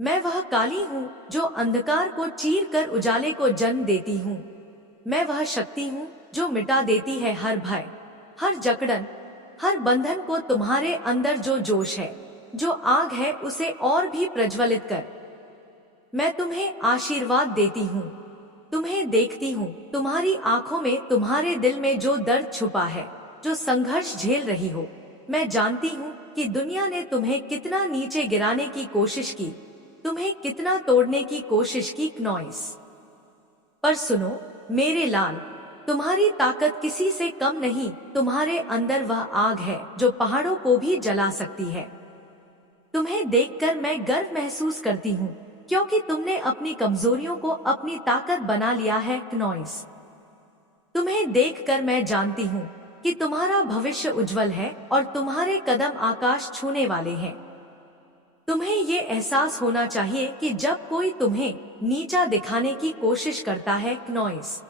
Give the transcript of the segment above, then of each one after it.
मैं वह काली हूँ जो अंधकार को चीर कर उजाले को जन्म देती हूँ। मैं वह शक्ति हूँ जो मिटा देती है हर भय, हर जकड़न, हर बंधन को। तुम्हारे अंदर जो जोश है, जो आग है, उसे और भी प्रज्वलित कर। मैं तुम्हें आशीर्वाद देती हूँ, तुम्हें देखती हूँ। तुम्हारी आंखों में, तुम्हारे दिल में जो दर्द छुपा है, जो संघर्ष झेल रही हो। मैं जानती हूँ कि दुनिया ने तुम्हें कितना नीचे गिराने की कोशिश की, तुम्हें कितना तोड़ने की कोशिश की नॉइस। पर सुनो मेरे लाल, तुम्हारी ताकत किसी से कम नहीं। तुम्हारे अंदर वह आग है जो पहाड़ों को भी जला सकती है। तुम्हें देखकर मैं गर्व महसूस करती हूँ, क्योंकि तुमने अपनी कमजोरियों को अपनी ताकत बना लिया है नॉइस। तुम्हें देखकर मैं जानती हूँ कि तुम्हारा भविष्य उज्जवल है और तुम्हारे कदम आकाश छूने वाले हैं। तुम्हें ये एहसास होना चाहिए कि जब कोई तुम्हें नीचा दिखाने की कोशिश करता है नॉइस,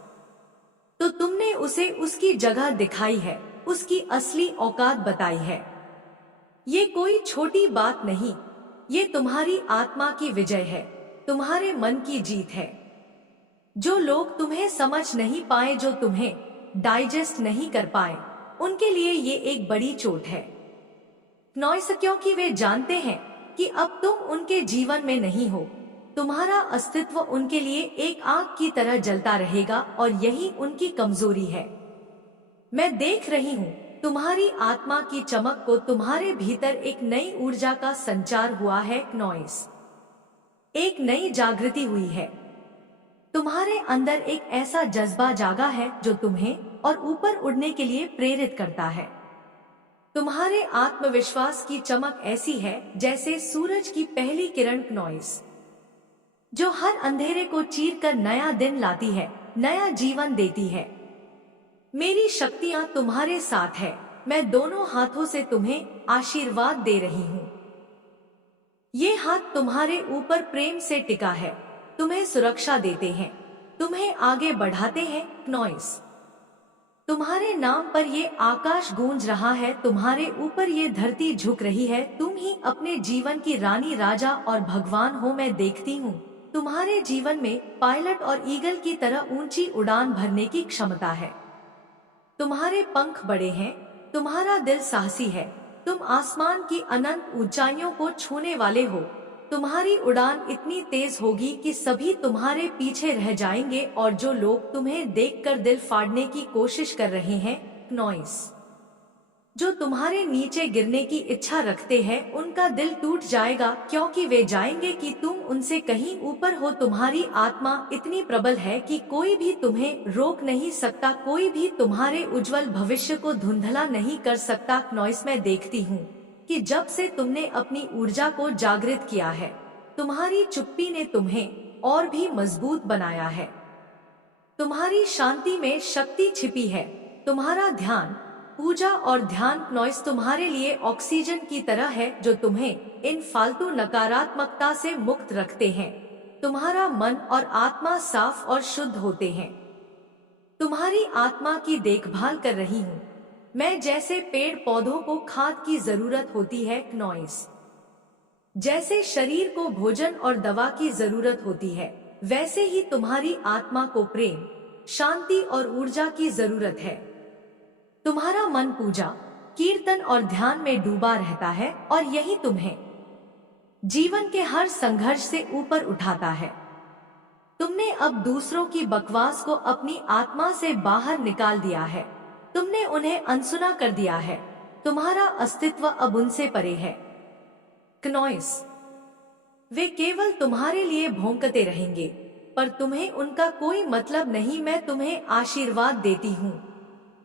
तो तुमने उसे उसकी जगह दिखाई है, उसकी असली औकात बताई है। ये कोई छोटी बात नहीं, ये तुम्हारी आत्मा की विजय है, तुम्हारे मन की जीत है। जो लोग तुम्हें समझ नहीं पाए, जो तुम्हें डाइजेस्ट नहीं कर पाए, उनके लिए ये एक बड़ी चोट है नॉइस, क्योंकि वे जानते हैं कि अब तुम उनके जीवन में नहीं हो। तुम्हारा अस्तित्व उनके लिए एक आग की तरह जलता रहेगा और यही उनकी कमजोरी है। मैं देख रही हूँ तुम्हारी आत्मा की चमक को, तुम्हारे भीतर एक नई ऊर्जा का संचार हुआ है नॉइस। एक नई जागृति हुई है। तुम्हारे अंदर एक ऐसा जज्बा जागा है जो तुम्हें और ऊपर उड़ने के लिए प्रेरित करता है। तुम्हारे आत्मविश्वास की चमक ऐसी है जैसे सूरज की पहली किरण नॉइस, जो हर अंधेरे को चीर कर नया दिन लाती है, नया जीवन देती है। मेरी शक्तियां तुम्हारे साथ है। मैं दोनों हाथों से तुम्हें आशीर्वाद दे रही हूँ। ये हाथ तुम्हारे ऊपर प्रेम से टिका है, तुम्हें सुरक्षा देते हैं, तुम्हें आगे बढ़ाते हैं नॉइस। तुम्हारे नाम पर ये आकाश गूंज रहा है, तुम्हारे ऊपर ये धरती झुक रही है। तुम ही अपने जीवन की रानी, राजा और भगवान हो। मैं देखती हूँ तुम्हारे जीवन में पायलट और ईगल की तरह ऊंची उड़ान भरने की क्षमता है। तुम्हारे पंख बड़े हैं, तुम्हारा दिल साहसी है, तुम आसमान की अनंत ऊंचाइयों को छूने वाले हो। तुम्हारी उड़ान इतनी तेज होगी कि सभी तुम्हारे पीछे रह जाएंगे, और जो लोग तुम्हें देखकर दिल फाड़ने की कोशिश कर रहे हैं नॉइस, जो तुम्हारे नीचे गिरने की इच्छा रखते हैं, उनका दिल टूट जाएगा, क्योंकि वे जाएंगे कि तुम उनसे कहीं ऊपर हो। तुम्हारी आत्मा इतनी प्रबल है कि कोई भी तुम्हें रोक नहीं सकता, कोई भी तुम्हारे उज्जवल भविष्य को धुंधला नहीं कर सकता नॉइस। मैं देखती हूँ कि जब से तुमने अपनी ऊर्जा को जागृत किया है, तुम्हारी चुप्पी ने तुम्हें और भी मजबूत बनाया है। तुम्हारी शांति में शक्ति छिपी है। तुम्हारा ध्यान, पूजा और ध्यान नॉइस तुम्हारे लिए ऑक्सीजन की तरह है, जो तुम्हें इन फालतू नकारात्मकता से मुक्त रखते हैं। तुम्हारा मन और आत्मा साफ और शुद्ध होते हैं। तुम्हारी आत्मा की देखभाल कर रही हूँ मैं, जैसे पेड़ पौधों को खाद की जरूरत होती है नॉइस, जैसे शरीर को भोजन और दवा की जरूरत होती है, वैसे ही तुम्हारी आत्मा को प्रेम, शांति और ऊर्जा की जरूरत है। तुम्हारा मन पूजा, कीर्तन और ध्यान में डूबा रहता है, और यही तुम्हें जीवन के हर संघर्ष से ऊपर उठाता है। तुमने अब दूसरों की बकवास को अपनी आत्मा से बाहर निकाल दिया है। तुमने उन्हें अनसुना कर दिया है। तुम्हारा अस्तित्व अब उनसे परे है नॉइस। वे केवल तुम्हारे लिए भौंकते रहेंगे, पर तुम्हें उनका कोई मतलब नहीं। मैं तुम्हें आशीर्वाद देती हूँ,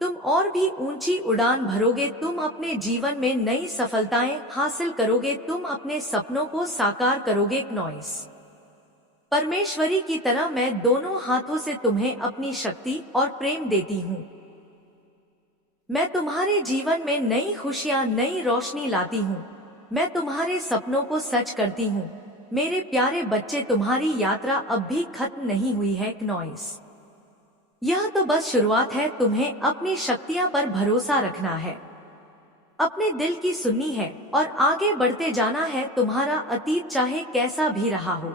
तुम और भी ऊंची उड़ान भरोगे। तुम अपने जीवन में नई सफलताएं हासिल करोगे। तुम अपने सपनों को साकार करोगे नॉइस। परमेश्वरी की तरह मैं दोनों हाथों से तुम्हें अपनी शक्ति और प्रेम देती हूँ। मैं तुम्हारे जीवन में नई खुशियाँ, नई रोशनी लाती हूँ। मैं तुम्हारे सपनों को सच करती हूँ। मेरे प्यारे बच्चे, तुम्हारी यात्रा अब भी खत्म नहीं हुई है नॉइस। यह तो बस शुरुआत है। तुम्हें अपनी शक्तियाँ पर भरोसा रखना है। अपने दिल की सुननी है और आगे बढ़ते जाना है। तुम्हारा अतीत चाहे कैसा भी रहा हो,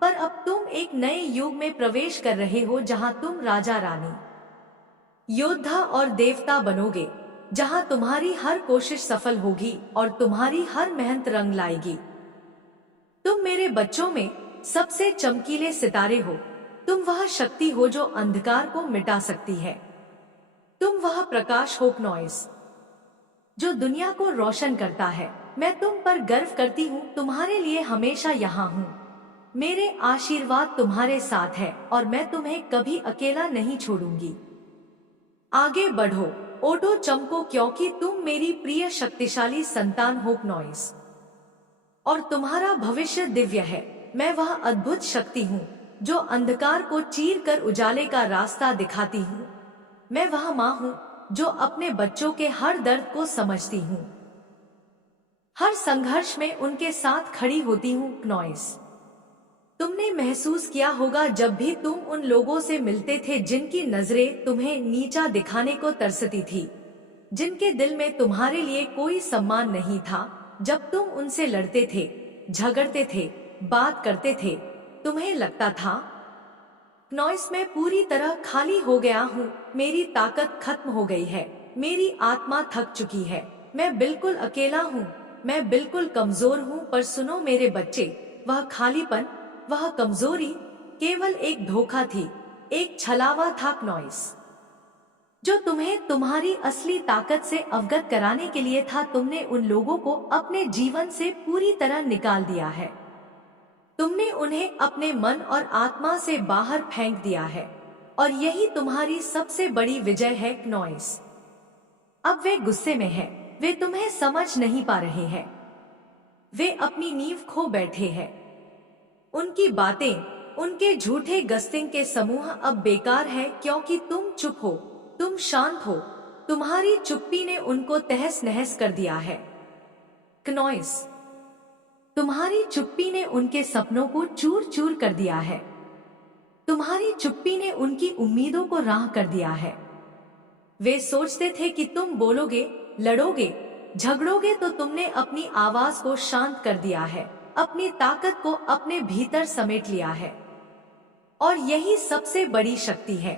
पर अब तुम एक नए युग में प्रवेश कर रहे हो, जहां तुम राजा रानी, योद्धा और देवता बनोगे, जहां तुम्हारी हर कोशिश सफल होगी और तुम्हारी हर मेहनत रंग लाएगी। तुम मेरे बच्चों में सबसे चमकीले सितारे हो। तुम वह शक्ति हो जो अंधकार को मिटा सकती है। तुम वह प्रकाश हो नॉइस, जो दुनिया को रोशन करता है। मैं तुम पर गर्व करती हूँ, तुम्हारे लिए हमेशा यहाँ हूँ। मेरे आशीर्वाद तुम्हारे साथ है और मैं तुम्हें कभी अकेला नहीं छोड़ूंगी। आगे बढ़ो, ओटो चमको, क्योंकि तुम मेरी प्रिय शक्तिशाली संतान हो नॉइस, और तुम्हारा भविष्य दिव्य है। मैं वह अद्भुत शक्ति हूँ जो अंधकार को चीर कर उजाले का रास्ता दिखाती हूँ। मैं वह माँ हूँ जो अपने बच्चों के हर दर्द को समझती हूँ, हर संघर्ष में उनके साथ खड़ी होती हूँ नॉइस। तुमने महसूस किया होगा जब भी तुम उन लोगों से मिलते थे जिनकी नजरें तुम्हें नीचा दिखाने को तरसती थी, जिनके दिल में तुम्हारे लिए कोई सम्मान नहीं था। जब तुम उनसे लड़ते थे, झगड़ते थे, बात करते थे, तुम्हें लगता था नॉइस मैं पूरी तरह खाली हो गया हूँ, मेरी ताकत खत्म हो गई है, मेरी आत्मा थक चुकी है, मैं बिल्कुल अकेला हूँ, मैं बिल्कुल कमजोर हूँ। पर सुनो मेरे बच्चे, वह खालीपन, वह कमजोरी केवल एक धोखा थी, एक छलावा था नॉइस, जो तुम्हें तुम्हारी असली ताकत से अवगत कराने के लिए था। तुमने उन लोगों को अपने जीवन से पूरी तरह निकाल दिया है। तुमने उन्हें अपने मन और आत्मा से बाहर फेंक दिया है, और यही तुम्हारी सबसे बड़ी विजय है नॉइस। अब वे गुस्से में है, वे तुम्हें समझ नहीं पा रहे हैं, वे अपनी नींव खो बैठे हैं। उनकी बातें, उनके झूठे गस्तिंग के समूह अब बेकार है, क्योंकि तुम चुप हो, तुम शांत हो। तुम्हारी चुप्पी ने उनको तहस नहस कर दिया है नॉइस। तुम्हारी चुप्पी ने उनके सपनों को चूर चूर कर दिया है। तुम्हारी चुप्पी ने उनकी उम्मीदों को राह कर दिया है। वे सोचते थे कि तुम बोलोगे, लड़ोगे, झगड़ोगे, तो तुमने अपनी आवाज को शांत कर दिया है, अपनी ताकत को अपने भीतर समेट लिया है, और यही सबसे बड़ी शक्ति है।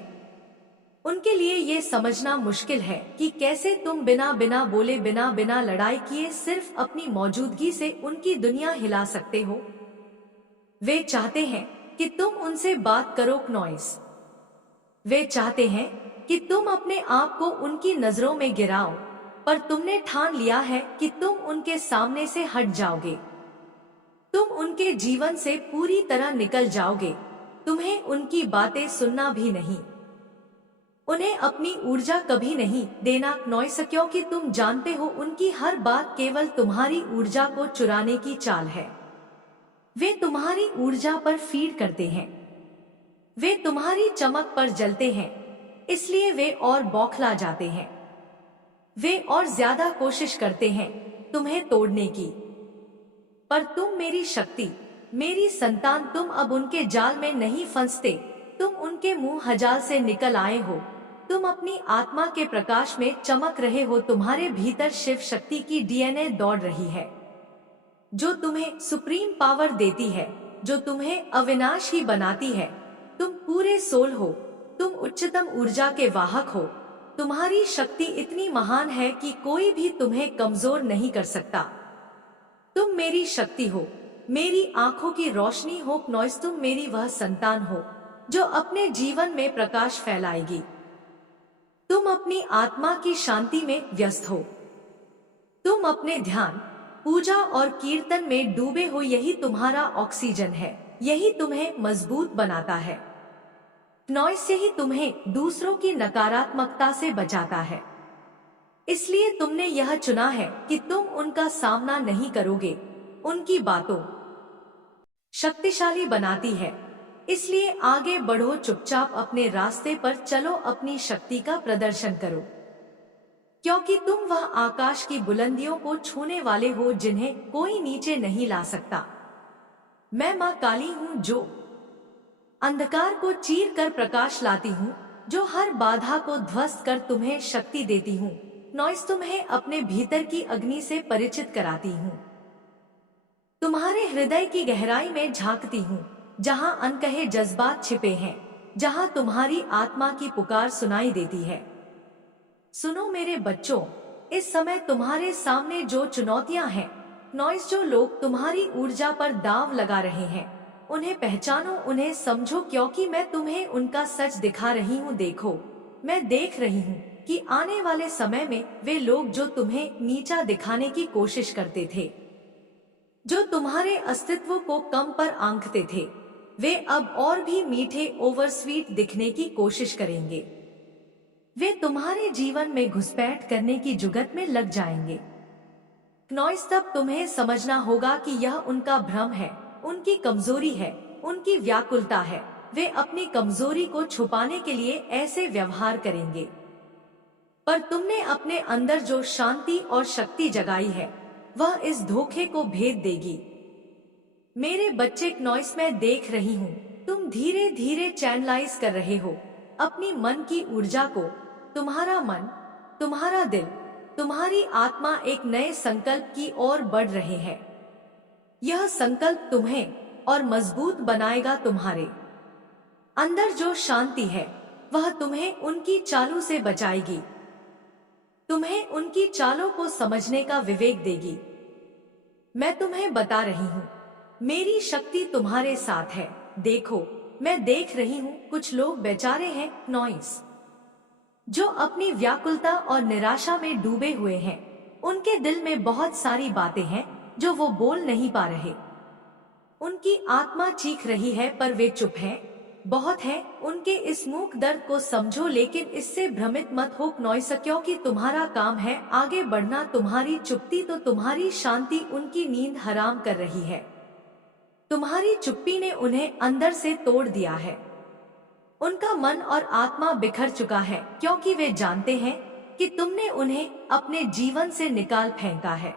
उनके लिए ये समझना मुश्किल है कि कैसे तुम बिना बिना बोले, बिना बिना लड़ाई किए, सिर्फ अपनी मौजूदगी से उनकी दुनिया हिला सकते हो। वे चाहते हैं कि तुम उनसे बात करो नॉइस। वे चाहते हैं कि तुम अपने आप को उनकी नजरों में गिराओ, पर तुमने ठान लिया है कि तुम उनके सामने से हट जाओगे। तुम उनके जीवन से पूरी तरह निकल जाओगे। तुम्हें उनकी बातें सुनना भी नहीं, उन्हें अपनी ऊर्जा कभी नहीं देना नॉइस, क्योंकि तुम जानते हो उनकी हर बात केवल तुम्हारी ऊर्जा को चुराने की चाल है। वे तुम्हारी ऊर्जा पर फीड करते हैं, वे तुम्हारी चमक पर जलते हैं, इसलिए वे और बौखला जाते हैं। वे और ज्यादा कोशिश करते हैं तुम्हें तोड़ने की, पर तुम मेरी शक्ति, मेरी संतान, तुम अब उनके जाल में नहीं फंसते। तुम उनके मुंह हजाल से निकल आए हो। तुम अपनी आत्मा के प्रकाश में चमक रहे हो। तुम्हारे भीतर शिव शक्ति की डीएनए दौड़ रही है, जो तुम्हें सुप्रीम पावर देती है, जो तुम्हें अविनाशी बनाती है। तुम पूरे सोल हो, तुम उच्चतम ऊर्जा के वाहक हो। तुम्हारी शक्ति इतनी महान है कि कोई भी तुम्हें कमजोर नहीं कर सकता। तुम मेरी शक्ति हो, मेरी आंखों की रोशनी हो नॉइस। तुम मेरी वह संतान हो जो अपने जीवन में प्रकाश फैलाएगी। तुम अपनी आत्मा की शांति में व्यस्त हो, तुम अपने ध्यान, पूजा और कीर्तन में डूबे हो। यही तुम्हारा ऑक्सीजन है, यही तुम्हें मजबूत बनाता है नॉइस, यही तुम्हें दूसरों की नकारात्मकता से बचाता है। इसलिए तुमने यह चुना है कि तुम उनका सामना नहीं करोगे। उनकी बातों शक्तिशाली बनाती है, इसलिए आगे बढ़ो, चुपचाप अपने रास्ते पर चलो, अपनी शक्ति का प्रदर्शन करो, क्योंकि तुम वह आकाश की बुलंदियों को छूने वाले हो जिन्हें कोई नीचे नहीं ला सकता। मैं मां काली हूँ जो अंधकार को चीर कर प्रकाश लाती हूँ, जो हर बाधा को ध्वस्त कर तुम्हें शक्ति देती हूँ नॉइस तुम्हें अपने भीतर की अग्नि से परिचित कराती हूँ। तुम्हारे हृदय की गहराई में झांकती हूँ, जहाँ अनकहे जज्बात छिपे हैं, जहाँ तुम्हारी आत्मा की पुकार सुनाई देती है। सुनो मेरे बच्चों, इस समय तुम्हारे सामने जो चुनौतियां हैं, नॉइस जो लोग तुम्हारी ऊर्जा पर दांव लगा रहे हैं, उन्हें पहचानो, उन्हें समझो, क्योंकि मैं तुम्हें उनका सच दिखा रही हूँ। देखो, मैं देख रही हूँ कि आने वाले समय में वे लोग जो तुम्हें नीचा दिखाने की कोशिश करते थे, जो तुम्हारे अस्तित्व को कम पर आंकते थे, वे अब और भी मीठे ओवर स्वीट दिखने की कोशिश करेंगे। वे तुम्हारे जीवन में घुसपैठ करने की जुगत में लग जाएंगे। नॉइस, तब तुम्हें समझना होगा कि यह उनका भ्रम है, उनकी कमजोरी है, उनकी व्याकुलता है। वे अपनी कमजोरी को छुपाने के लिए ऐसे व्यवहार करेंगे, पर तुमने अपने अंदर जो शांति और शक्ति जगाई है, वह इस धोखे को भेद देगी। मेरे बच्चे, नॉइस मैं देख रही हूँ, तुम धीरे धीरे चैनलाइज कर रहे हो अपनी मन की ऊर्जा को। तुम्हारा मन, तुम्हारा दिल, तुम्हारी आत्मा एक नए संकल्प की ओर बढ़ रहे हैं। यह संकल्प तुम्हें और मजबूत बनाएगा। तुम्हारे अंदर जो शांति है, वह तुम्हें उनकी चालों से बचाएगी, तुम्हें उनकी चालों को समझने का विवेक देगी। मैं तुम्हें बता रही हूँ, मेरी शक्ति तुम्हारे साथ है। देखो, मैं देख रही हूँ, कुछ लोग बेचारे हैं नॉइस, जो अपनी व्याकुलता और निराशा में डूबे हुए हैं। उनके दिल में बहुत सारी बातें हैं जो वो बोल नहीं पा रहे। उनकी आत्मा चीख रही है, पर वे चुप हैं। बहुत है, उनके इस मूक दर्द को समझो, लेकिन इससे भ्रमित मत हो नॉइस, क्योंकि तुम्हारा काम है आगे बढ़ना। तुम्हारी चुप्पी तो तुम्हारी शांति, उनकी नींद हराम कर रही है। तुम्हारी चुप्पी ने उन्हें अंदर से तोड़ दिया है। उनका मन और आत्मा बिखर चुका है, क्योंकि वे जानते हैं कि तुमने उन्हें अपने जीवन से निकाल फेंका है।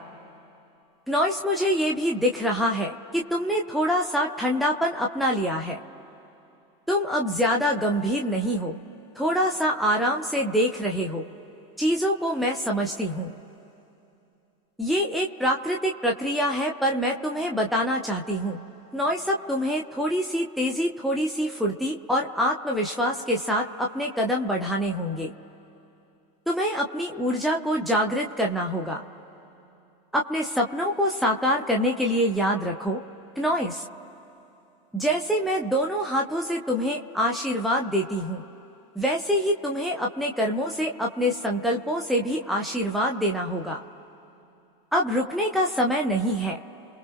नॉइस, मुझे ये भी दिख रहा है कि तुमने थोड़ा सा ठंडापन अपना लिया है। तुम अब ज्यादा गंभीर नहीं हो, थोड़ा सा आराम से देख रहे हो चीजों को। मैं समझती हूँ, ये एक प्राकृतिक प्रक्रिया है, पर मैं तुम्हें बताना चाहती हूँ नॉइस, अब तुम्हें थोड़ी सी तेजी, थोड़ी सी फुर्ती और आत्मविश्वास के साथ अपने कदम बढ़ाने होंगे। तुम्हें अपनी ऊर्जा को जागृत करना होगा। अपने सपनों को साकार करने के लिए याद रखो नॉइस, जैसे मैं दोनों हाथों से तुम्हें आशीर्वाद देती हूँ, वैसे ही तुम्हें अपने कर्मों से, अपने संकल्पों से भी आशीर्वाद देना होगा। अब रुकने का समय नहीं है,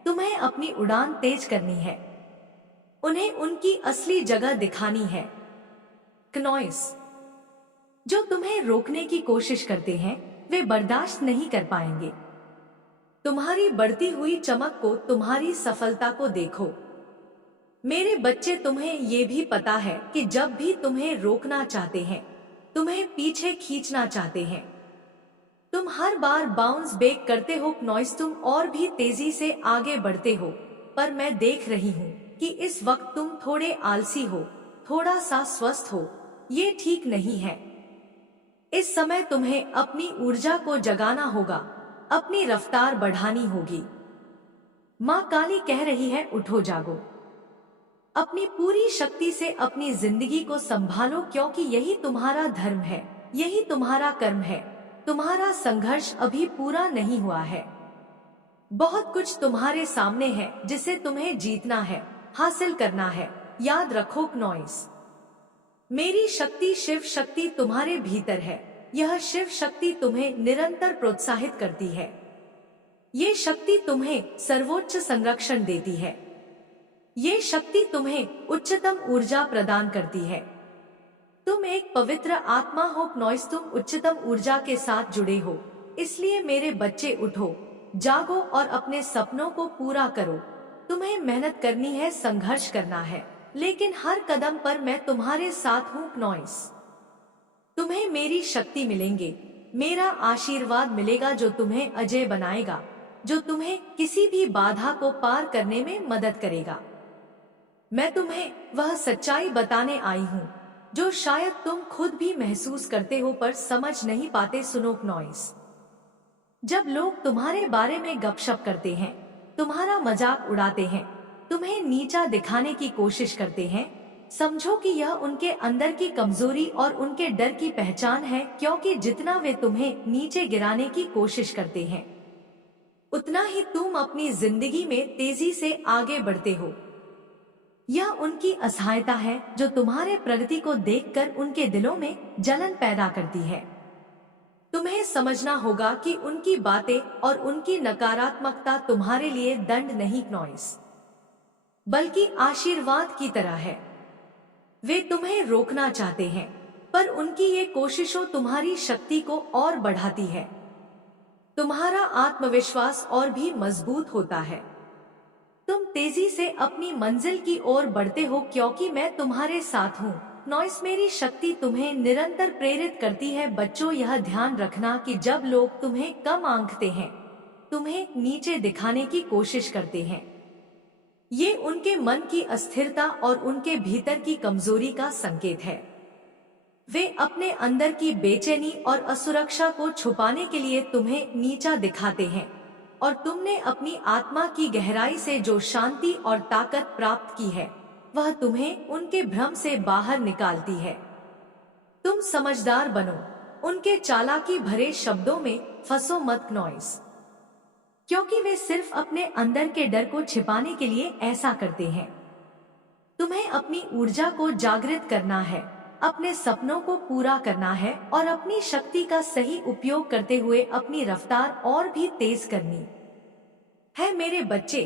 तुम्हें अपनी उड़ान तेज करनी है। उन्हें उनकी असली जगह दिखानी है। नॉइस, जो तुम्हें रोकने की कोशिश करते हैं, वे बर्दाश्त नहीं कर पाएंगे। तुम्हारी बढ़ती हुई चमक को, तुम्हारी सफलता को देखो। मेरे बच्चे, तुम्हें ये भी पता है कि जब भी तुम्हें रोकना चाहते हैं, तुम्हें पीछे खींचना चाहते हैं, तुम हर बार बाउंस बैक करते हो नॉइस, तुम और भी तेजी से आगे बढ़ते हो। पर मैं देख रही हूँ कि इस वक्त तुम थोड़े आलसी हो, थोड़ा सा स्वस्थ हो। ये ठीक नहीं है। इस समय तुम्हें अपनी ऊर्जा को जगाना होगा, अपनी रफ्तार बढ़ानी होगी। माँ काली कह रही है, उठो, जागो, अपनी पूरी शक्ति से अपनी जिंदगी को संभालो, क्योंकि यही तुम्हारा धर्म है, यही तुम्हारा कर्म है। तुम्हारा संघर्ष अभी पूरा नहीं हुआ है। बहुत कुछ तुम्हारे सामने है जिसे तुम्हें जीतना है, हासिल करना है। याद रखो नॉइस, मेरी शक्ति, शिव शक्ति तुम्हारे भीतर है। यह शिव शक्ति तुम्हें निरंतर प्रोत्साहित करती है। ये शक्ति तुम्हें सर्वोच्च संरक्षण देती है। ये शक्ति तुम्हें उच्चतम ऊर्जा प्रदान करती है। तुम एक पवित्र आत्मा हो नॉइस, तुम उच्चतम ऊर्जा के साथ जुड़े हो। इसलिए मेरे बच्चे, उठो, जागो और अपने सपनों को पूरा करो। तुम्हें मेहनत करनी है, संघर्ष करना है, लेकिन हर कदम पर मैं तुम्हारे साथ हूँ नॉइस। तुम्हें मेरी शक्ति मिलेंगे, मेरा आशीर्वाद मिलेगा, जो तुम्हें अजय बनाएगा, जो तुम्हें किसी भी बाधा को पार करने में मदद करेगा। मैं तुम्हें वह सच्चाई बताने आई हूँ जो शायद तुम खुद भी महसूस करते हो, पर समझ नहीं पाते। सुनो नॉइस, जब लोग तुम्हारे बारे में गपशप करते हैं, तुम्हारा मजाक उड़ाते हैं, तुम्हें नीचा दिखाने की कोशिश करते हैं, समझो कि यह उनके अंदर की कमजोरी और उनके डर की पहचान है, क्योंकि जितना वे तुम्हें नीचे गिराने की कोशिश करते हैं, उतना ही तुम अपनी जिंदगी में तेजी से आगे बढ़ते हो। यह उनकी असहायता है जो तुम्हारे प्रगति को देखकर उनके दिलों में जलन पैदा करती है। तुम्हें समझना होगा कि उनकी बातें और उनकी नकारात्मकता तुम्हारे लिए दंड नहीं नॉइस, बल्कि आशीर्वाद की तरह है। वे तुम्हें रोकना चाहते हैं, पर उनकी ये कोशिशों तुम्हारी शक्ति को और बढ़ाती है। तुम्हारा आत्मविश्वास और भी मजबूत होता है। तुम तेजी से अपनी मंजिल की ओर बढ़ते हो क्योंकि मैं तुम्हारे साथ हूँ नॉइस। मेरी शक्ति तुम्हें निरंतर प्रेरित करती है। बच्चों, यह ध्यान रखना कि जब लोग तुम्हें कम आंकते हैं, तुम्हें नीचे दिखाने की कोशिश करते हैं, ये उनके मन की अस्थिरता और उनके भीतर की कमजोरी का संकेत है। वे अपने अंदर की बेचैनी और असुरक्षा को छुपाने के लिए तुम्हें नीचा दिखाते हैं, और तुमने अपनी आत्मा की गहराई से जो शांति और ताकत प्राप्त की है, वह तुम्हें उनके भ्रम से बाहर निकालती है। तुम समझदार बनो, उनके चालाकी भरे शब्दों में फंसो मत नॉइस, क्योंकि वे सिर्फ अपने अंदर के डर को छिपाने के लिए ऐसा करते हैं। तुम्हें अपनी ऊर्जा को जागृत करना है, अपने सपनों को पूरा करना है और अपनी शक्ति का सही उपयोग करते हुए अपनी रफ्तार और भी तेज करनी है। मेरे बच्चे,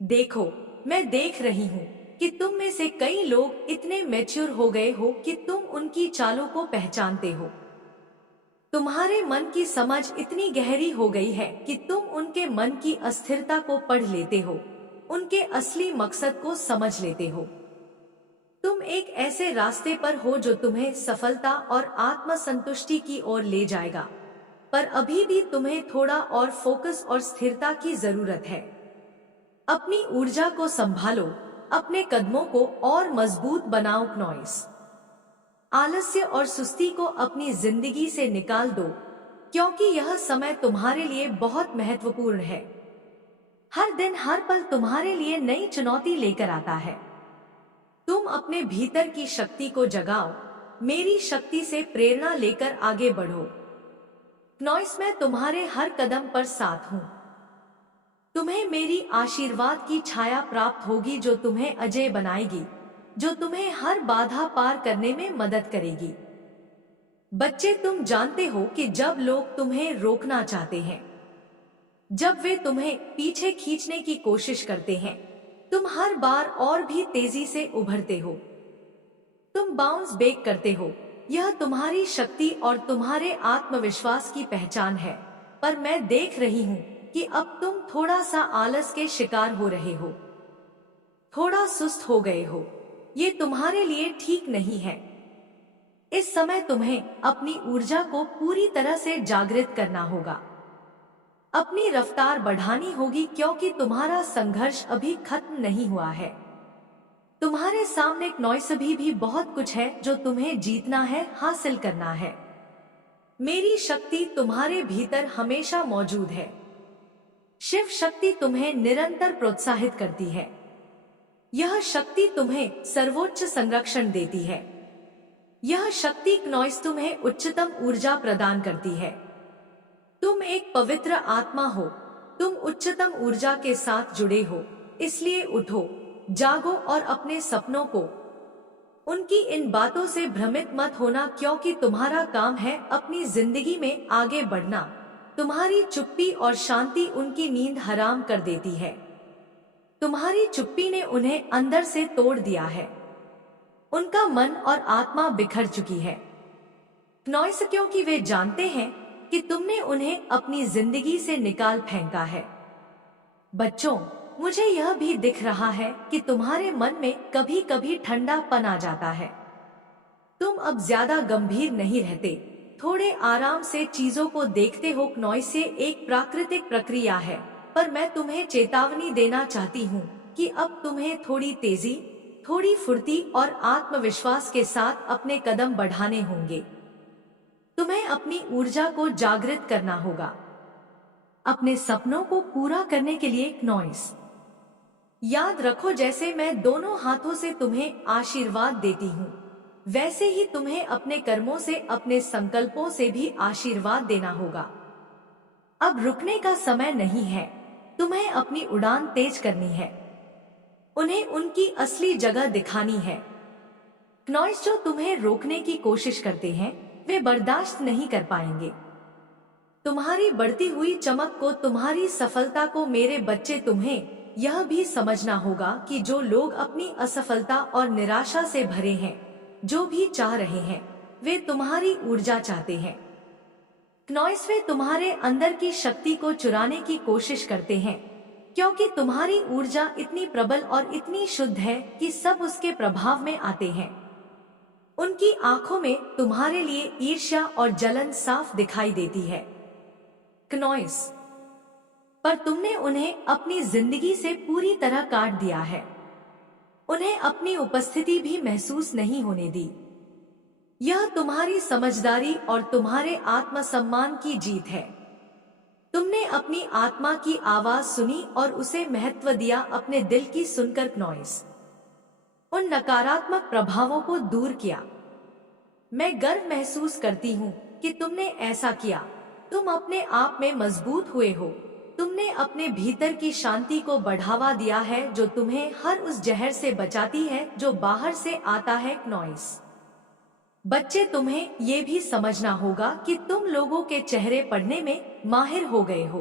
देखो, मैं देख रही हूँ कि तुम में से कई लोग इतने मैच्योर हो गए हो कि तुम उनकी चालों को पहचानते हो। तुम्हारे मन की समझ इतनी गहरी हो गई है कि तुम उनके मन की अस्थिरता को पढ़ लेते हो, उनके असली मकसद को समझ लेते हो। तुम एक ऐसे रास्ते पर हो जो तुम्हें सफलता और आत्मसंतुष्टि की ओर ले जाएगा, पर अभी भी तुम्हें थोड़ा और फोकस और स्थिरता की जरूरत है। अपनी ऊर्जा को संभालो, अपने कदमों को और मजबूत बनाओ नॉइस। आलस्य और सुस्ती को अपनी जिंदगी से निकाल दो, क्योंकि यह समय तुम्हारे लिए बहुत महत्वपूर्ण है। हर दिन हर पल तुम्हारे लिए नई चुनौती लेकर आता है। तुम अपने भीतर की शक्ति को जगाओ, मेरी शक्ति से प्रेरणा लेकर आगे बढ़ो नॉइस। मैं तुम्हारे हर कदम पर साथ हूँ। तुम्हें मेरी आशीर्वाद की छाया प्राप्त होगी जो तुम्हें अजेय बनाएगी, जो तुम्हें हर बाधा पार करने में मदद करेगी। बच्चे, तुम जानते हो कि जब लोग तुम्हें रोकना चाहते हैं, जब वे तुम्हें पीछे खींचने की कोशिश करते हैं, तुम हर बार और भी तेजी से उभरते हो। तुम बाउंस बैक करते हो। यह तुम्हारी शक्ति और तुम्हारे आत्मविश्वास की पहचान है। पर मैं देख रही हूँ कि अब तुम थोड़ा सा आलस के शिकार हो रहे हो, थोड़ा सुस्त हो गए हो। ये तुम्हारे लिए ठीक नहीं है। इस समय तुम्हें अपनी ऊर्जा को पूरी तरह से जागृत करना होगा, अपनी रफ्तार बढ़ानी होगी, क्योंकि तुम्हारा संघर्ष अभी खत्म नहीं हुआ है। तुम्हारे सामने नॉइस भी बहुत कुछ है जो तुम्हें जीतना है, हासिल करना है। मेरी शक्ति तुम्हारे भीतर हमेशा मौजूद है। शिव शक्ति तुम्हें निरंतर प्रोत्साहित करती है। यह शक्ति तुम्हें सर्वोच्च संरक्षण देती है। यह शक्ति नॉइस तुम्हें उच्चतम ऊर्जा प्रदान करती है। तुम एक पवित्र आत्मा हो, तुम उच्चतम ऊर्जा के साथ जुड़े हो। इसलिए उठो, जागो और अपने सपनों को, उनकी इन बातों से भ्रमित मत होना, क्योंकि तुम्हारा काम है अपनी जिंदगी में आगे बढ़ना। तुम्हारी चुप्पी और शांति उनकी नींद हराम कर देती है। तुम्हारी चुप्पी ने उन्हें अंदर से तोड़ दिया है। उनका मन और आत्मा बिखर चुकी है नॉइस, क्योंकि वे जानते हैं कि तुमने उन्हें अपनी जिंदगी से निकाल फेंका है। बच्चों, मुझे यह भी दिख रहा है कि तुम्हारे मन में कभी कभी ठंडापन आ जाता है। तुम अब ज्यादा गंभीर नहीं रहते, थोड़े आराम से चीजों को देखते हो नॉइस। ये एक प्राकृतिक प्रक्रिया है, पर मैं तुम्हें चेतावनी देना चाहती हूँ कि अब तुम्हें थोड़ी तेजी, थोड़ी फुर्ती और आत्मविश्वास के साथ अपने कदम बढ़ाने होंगे। तुम्हें अपनी ऊर्जा को जागृत करना होगा, अपने सपनों को पूरा करने के लिए क्नॉइस। याद रखो, जैसे मैं दोनों हाथों से तुम्हें आशीर्वाद देती हूँ, वैसे ही तुम्हें अपने कर्मों से, अपने संकल्पों से भी आशीर्वाद देना होगा। अब रुकने का समय नहीं है, तुम्हें अपनी उड़ान तेज करनी है, उन्हें उनकी असली जगह दिखानी है। क्नॉइस, जो तुम्हें रोकने की कोशिश करते हैं वे बर्दाश्त नहीं कर पाएंगे। तुम्हारी बढ़ती हुई चमक को, तुम्हारी सफलता को मेरे बच्चे, तुम्हें यह भी समझना होगा कि जो लोग अपनी असफलता और निराशा से भरे हैं, जो भी चाह रहे हैं, वे तुम्हारी ऊर्जा चाहते हैं। क्नॉइस, वे तुम्हारे अंदर की शक्ति को चुराने की कोशिश करते हैं, क्योंकि तुम्हारी ऊर्जा इतनी प्रबल और इतनी शुद्ध है कि सब उसके प्रभाव में आते हैं। उनकी आंखों में तुम्हारे लिए ईर्ष्या और जलन साफ दिखाई देती है। क्नॉइस, पर तुमने उन्हें अपनी जिंदगी से पूरी तरह काट दिया है, उन्हें अपनी उपस्थिति भी महसूस नहीं होने दी। यह तुम्हारी समझदारी और तुम्हारे आत्मसम्मान की जीत है। तुमने अपनी आत्मा की आवाज सुनी और उसे महत्व दिया, अपने दिल की सुनकर क्नॉइस, उन नकारात्मक प्रभावों को दूर किया। मैं गर्व महसूस करती हूँ कि तुमने ऐसा किया। तुम अपने आप में मजबूत हुए हो। तुमने अपने भीतर की शांति को बढ़ावा दिया है, जो तुम्हें हर उस जहर से बचाती है जो बाहर से आता है। क्नॉइस बच्चे, तुम्हें ये भी समझना होगा कि तुम लोगों के चेहरे पढ़ने में माहिर हो गए हो।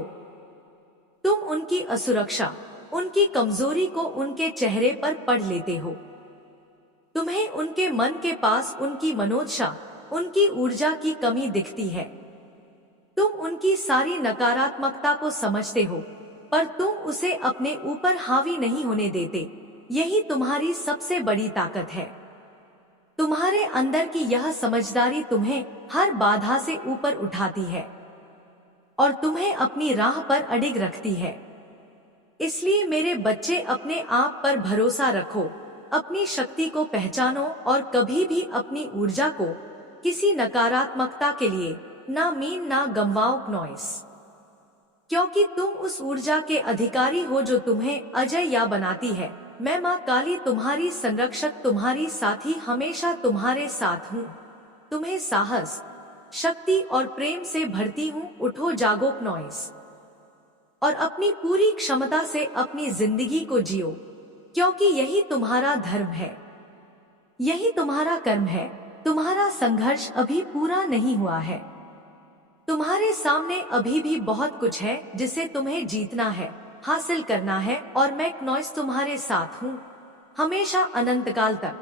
तुम उनकी असुरक्षा, उनकी कमजोरी को उनके चेहरे पर पढ़ लेते हो। तुम्हें उनके मन के पास उनकी मनोदशा, उनकी ऊर्जा की कमी दिखती है। तुम उनकी सारी नकारात्मकता को समझते हो, पर तुम उसे अपने ऊपर हावी नहीं होने देते। यही तुम्हारी सबसे बड़ी ताकत है। तुम्हारे अंदर की यह समझदारी तुम्हें हर बाधा से ऊपर उठाती है और तुम्हें अपनी राह पर अडिग रखती है। इसलिए मेरे बच्चे, अपने आप पर भरोसा रखो, अपनी शक्ति को पहचानो और कभी भी अपनी ऊर्जा को किसी नकारात्मकता के लिए ना मीन ना गंवाओ। क्नॉइस, क्योंकि तुम उस ऊर्जा के अधिकारी हो जो तुम्हें अजेय बनाती है। मैं माँ काली, तुम्हारी संरक्षक, तुम्हारी साथी, हमेशा तुम्हारे साथ हूँ। तुम्हें साहस, शक्ति और प्रेम से भरती हूँ। उठो, जागो क्नॉइस, और अपनी पूरी क्षमता से अपनी जिंदगी को जियो, क्योंकि यही तुम्हारा धर्म है, यही तुम्हारा कर्म है। तुम्हारा संघर्ष अभी पूरा नहीं हुआ है। तुम्हारे सामने अभी भी बहुत कुछ है जिसे तुम्हें जीतना है, हासिल करना है, और मैं क्नॉइस तुम्हारे साथ हूँ, हमेशा, अनंतकाल तक।